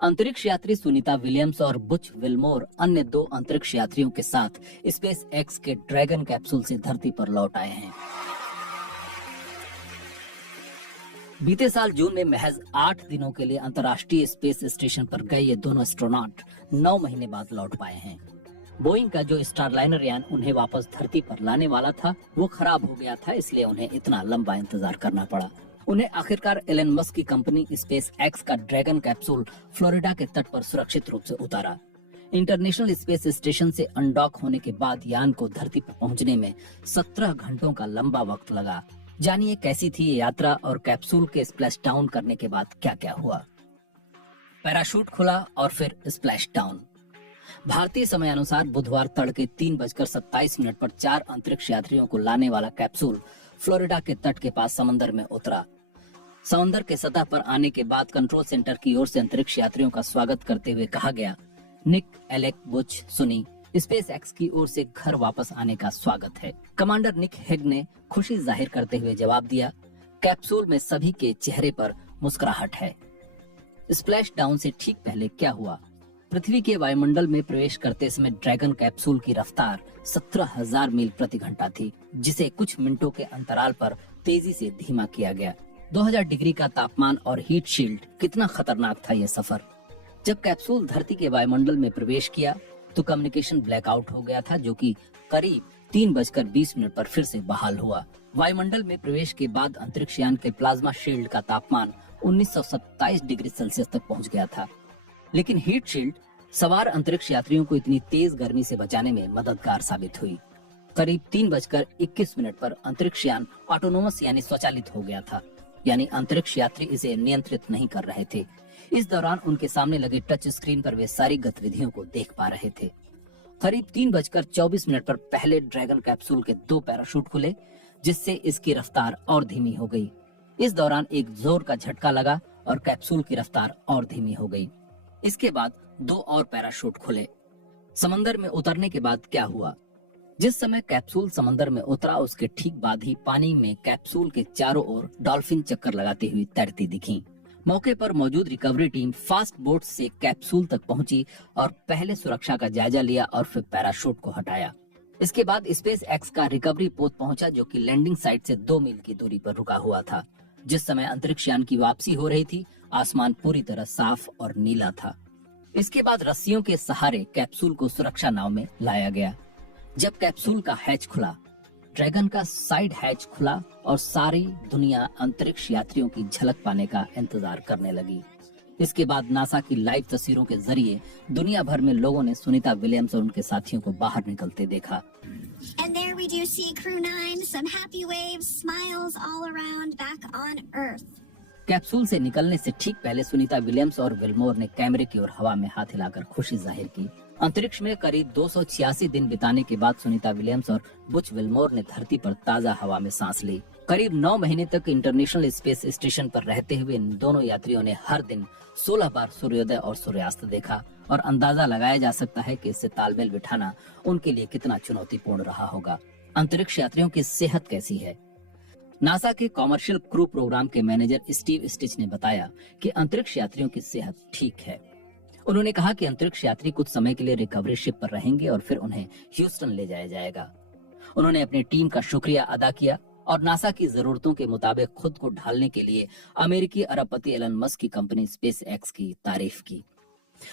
अंतरिक्ष यात्री सुनीता विलियम्स और बुच विल्मोर अन्य 2 अंतरिक्ष यात्रियों के साथ स्पेस एक्स के ड्रैगन कैप्सूल से धरती पर लौट आए हैं। बीते साल जून में महज 8 दिनों के लिए अंतर्राष्ट्रीय स्पेस स्टेशन पर गए ये दोनों एस्ट्रोनॉट 9 महीने बाद लौट पाए हैं। बोइंग का जो स्टारलाइनर यान उन्हें वापस धरती पर लाने वाला था वो खराब हो गया था, इसलिए उन्हें इतना लंबा इंतजार करना पड़ा। उन्हें आखिरकार एलन मस्क की कंपनी स्पेस एक्स का ड्रैगन कैप्सूल फ्लोरिडा के तट पर सुरक्षित रूप से उतारा। इंटरनेशनल स्पेस स्टेशन से अनडॉक होने के बाद यान को धरती पर पहुंचने में 17 घंटों का लंबा वक्त लगा। जानिए कैसी थी ये यात्रा और कैप्सूल के स्प्लैश डाउन करने के बाद क्या क्या हुआ। पैराशूट खुला और फिर स्प्लैश डाउन। भारतीय समय अनुसार बुधवार तड़के 3:27 पर 4 अंतरिक्ष यात्रियों को लाने वाला कैप्सूल फ्लोरिडा के तट के पास समंदर में उतरा। समंदर के सतह पर आने के बाद कंट्रोल सेंटर की ओर से अंतरिक्ष यात्रियों का स्वागत करते हुए कहा गया, निक, एलेक, बुच, सुनी, स्पेस एक्स की ओर से घर वापस आने का स्वागत है। कमांडर निक हेग ने खुशी जाहिर करते हुए जवाब दिया, कैप्सूल में सभी के चेहरे पर मुस्कुराहट है। स्प्लैश डाउन से ठीक पहले क्या हुआ? पृथ्वी के वायुमंडल में प्रवेश करते समय ड्रैगन कैप्सूल की रफ्तार 17,000 मील प्रति घंटा थी, जिसे कुछ मिनटों के अंतराल पर तेजी से धीमा किया गया। 2000 डिग्री का तापमान और हीट शील्ड, कितना खतरनाक था यह सफर। जब कैप्सूल धरती के वायुमंडल में प्रवेश किया तो कम्युनिकेशन ब्लैकआउट हो गया था, जो कि करीब 3:20 पर फिर से बहाल हुआ। वायुमंडल में प्रवेश के बाद अंतरिक्ष यान के प्लाज्मा शील्ड का तापमान 1927 डिग्री सेल्सियस तक पहुंच गया था, लेकिन हीट शील्ड सवार अंतरिक्ष यात्रियों को इतनी तेज गर्मी से बचाने में मददगार साबित हुई। करीब 3:21 पर अंतरिक्ष यान ऑटोनोमस यानी स्वचालित हो गया था, यानी अंतरिक्ष यात्री इसे नियंत्रित नहीं कर रहे थे। इस दौरान उनके सामने लगे टच स्क्रीन पर वे सारी गतिविधियों को देख पा रहे थे। करीब 3:24 पर पहले ड्रैगन कैप्सूल के 2 पैराशूट खुले, जिससे इसकी रफ्तार और धीमी हो गई। इस दौरान एक जोर का झटका लगा और कैप्सूल की रफ्तार और धीमी हो गई। इसके बाद 2 और पैराशूट खुले। समंदर में उतरने के बाद क्या हुआ? जिस समय कैप्सूल समंदर में उतरा उसके ठीक बाद ही पानी में कैप्सूल के चारों ओर डॉल्फिन चक्कर लगाती हुई तैरती दिखी। मौके पर मौजूद रिकवरी टीम फास्ट बोट से कैप्सूल तक पहुंची और पहले सुरक्षा का जायजा लिया और फिर पैराशूट को हटाया। इसके बाद स्पेस एक्स का रिकवरी पोत पहुंचा, जो कि लैंडिंग साइट से 2 मील की दूरी पर रुका हुआ था। जिस समय अंतरिक्ष यान की वापसी हो रही थी, आसमान पूरी तरह साफ और नीला था। इसके बाद रस्सियों के सहारे कैप्सूल को सुरक्षा नाव में लाया गया। जब कैप्सूल का हैच खुला, ड्रैगन का साइड हैच खुला और सारी दुनिया अंतरिक्ष यात्रियों की झलक पाने का इंतजार करने लगी। इसके बाद नासा की लाइव तस्वीरों के जरिए दुनिया भर में लोगों ने सुनीता विलियम्स और उनके साथियों को बाहर निकलते देखा। And there we do see Crew 9, some happy waves, smiles all around back on Earth. Capsule से निकलने से ठीक पहले सुनीता विलियम्स और विल्मोर ने कैमरे की ओर हवा में हाथ हिलाकर खुशी जाहिर की। अंतरिक्ष में करीब 286 दिन बिताने के बाद सुनीता विलियम्स और बुच विल्मोर ने धरती पर ताजा हवा में सांस ली। करीब 9 महीने तक इंटरनेशनल स्पेस स्टेशन पर रहते हुए इन दोनों यात्रियों ने हर दिन 16 बार सूर्योदय और सूर्यास्त देखा और अंदाजा लगाया जा सकता है कि इससे तालमेल बिठाना उनके लिए कितना चुनौतीपूर्ण रहा होगा। अंतरिक्ष यात्रियों की सेहत कैसी है? नासा के कॉमर्शियल क्रू प्रोग्राम के मैनेजर स्टीव स्टिच ने बताया कि अंतरिक्ष यात्रियों की सेहत ठीक है। उन्होंने कहा कि अंतरिक्ष यात्री कुछ समय के लिए रिकवरी शिप पर रहेंगे और फिर उन्हें ह्यूस्टन ले जाया जाएगा। उन्होंने अपनी टीम का शुक्रिया अदा किया और नासा की जरूरतों के मुताबिक खुद को ढालने के लिए अमेरिकी अरबपति एलन मस्क की कंपनी स्पेस एक्स की तारीफ की।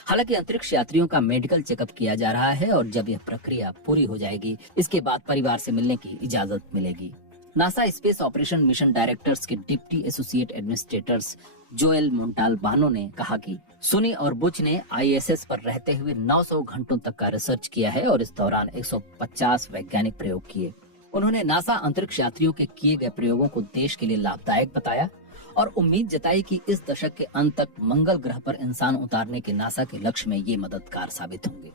हालांकि अंतरिक्ष यात्रियों का मेडिकल चेकअप किया जा रहा है और जब यह प्रक्रिया पूरी हो जाएगी, इसके बाद परिवार से मिलने की इजाजत मिलेगी। NASA space operation mission directors के डिप्टी एसोसिएट एडमिनिस्ट्रेटर्स जोएल मोंटाल्बानो ने कहा कि सुनी और बुच ने आईएसएस पर रहते हुए 900 घंटों तक का रिसर्च किया है और इस दौरान 150 वैज्ञानिक प्रयोग किए। उन्होंने नासा अंतरिक्ष यात्रियों के किए गए प्रयोगों को देश के लिए लाभदायक बताया और उम्मीद जताई कि इस दशक के अंत तक मंगल ग्रह पर इंसान उतारने के नासा के लक्ष्य में ये मददगार साबित होंगे।